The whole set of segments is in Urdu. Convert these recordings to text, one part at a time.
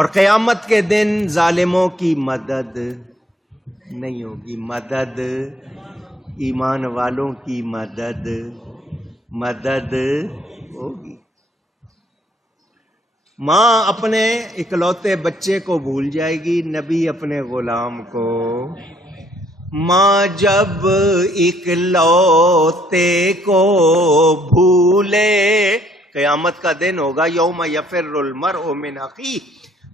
اور قیامت کے دن ظالموں کی مدد نہیں ہوگی، مدد ایمان والوں کی مدد ہوگی۔ ماں اپنے اکلوتے بچے کو بھول جائے گی، نبی اپنے غلام کو۔ ماں جب اکلوتے کو بھولے، قیامت کا دن ہوگا، یوم یفر المرء من اخیہ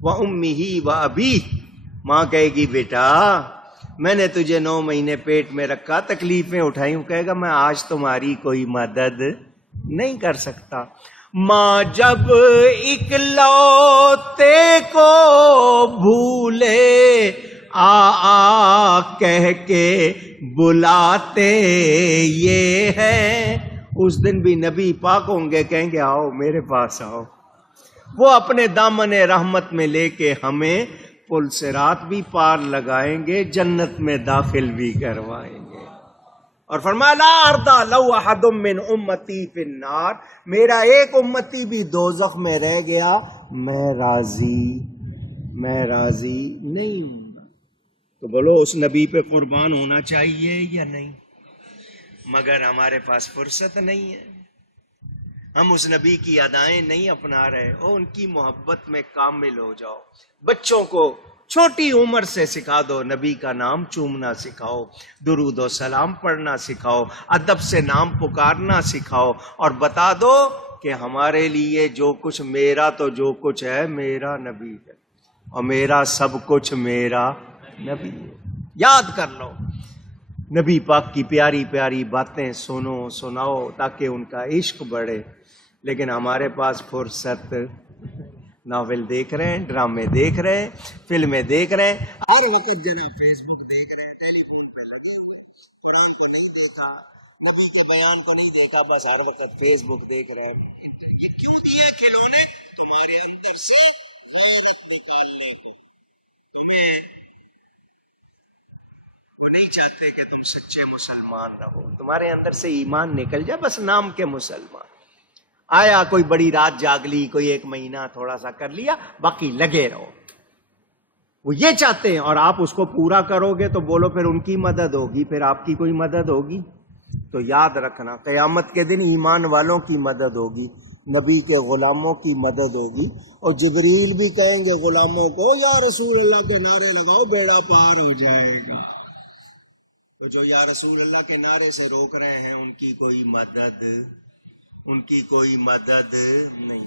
وامہ وابیہ۔ ماں کہے گی بیٹا میں نے تجھے 9 مہینے پیٹ میں رکھا، تکلیفیں اٹھائی ہوں، کہے گا میں آج تمہاری کوئی مدد نہیں کر سکتا۔ ماں جب اکلوتے کو بھولے، آ کہہ کے بلاتے یہ ہے۔ اس دن بھی نبی پاک ہوں گے، کہیں گے آؤ میرے پاس آؤ۔ وہ اپنے دامن رحمت میں لے کے ہمیں پل صراط بھی پار لگائیں گے، جنت میں داخل بھی کروائیں گے۔ اور فرمایا لا ارضی لو احد من امتی فی النار، میرا ایک امتی بھی دوزخ میں رہ گیا، میں راضی نہیں ہوں گا۔ تو بولو اس نبی پہ قربان ہونا چاہیے یا نہیں؟ مگر ہمارے پاس فرصت نہیں ہے، ہم اس نبی کی ادائیں نہیں اپنا رہے۔ ان کی محبت میں کامل ہو جاؤ، بچوں کو چھوٹی عمر سے سکھا دو، نبی کا نام چومنا سکھاؤ، درود و سلام پڑھنا سکھاؤ، ادب سے نام پکارنا سکھاؤ، اور بتا دو کہ ہمارے لیے جو کچھ میرا، تو جو کچھ ہے میرا نبی ہے، اور میرا سب کچھ میرا نبی ہے۔ یاد کر لو نبی پاک کی پیاری پیاری باتیں، سناؤ تاکہ ان کا عشق بڑھے۔ لیکن ہمارے پاس فرصت، ناول دیکھ رہے ہیں، ڈرامے دیکھ رہے ہیں، فلمیں دیکھ رہے ہیں، ہر وقت جناب فیس بک دیکھ رہے ہیں، نبی کے بیان کو نہیں دیکھا، بس ہر وقت فیس بک دیکھ رہے ہیں۔ یہ کیوں دیا کھلونے؟ تمہارے اندر سے تمہیں نہیں چاہتے کہ تم سچے مسلمان رہو، تمہارے اندر سے ایمان نکل جائے، بس نام کے مسلمان۔ آیا کوئی بڑی رات جاگ لی، کوئی 1 مہینہ تھوڑا سا کر لیا، باقی لگے رہو۔ وہ یہ چاہتے ہیں، اور آپ اس کو پورا کرو گے تو بولو پھر ان کی مدد ہوگی، پھر آپ کی کوئی مدد ہوگی؟ تو یاد رکھنا قیامت کے دن ایمان والوں کی مدد ہوگی، نبی کے غلاموں کی مدد ہوگی، اور جبریل بھی کہیں گے غلاموں کو یا رسول اللہ کے نعرے لگاؤ، بیڑا پار ہو جائے گا۔ تو جو یا رسول اللہ کے نعرے سے روک رہے ہیں، ان کی کوئی مدد نہیں۔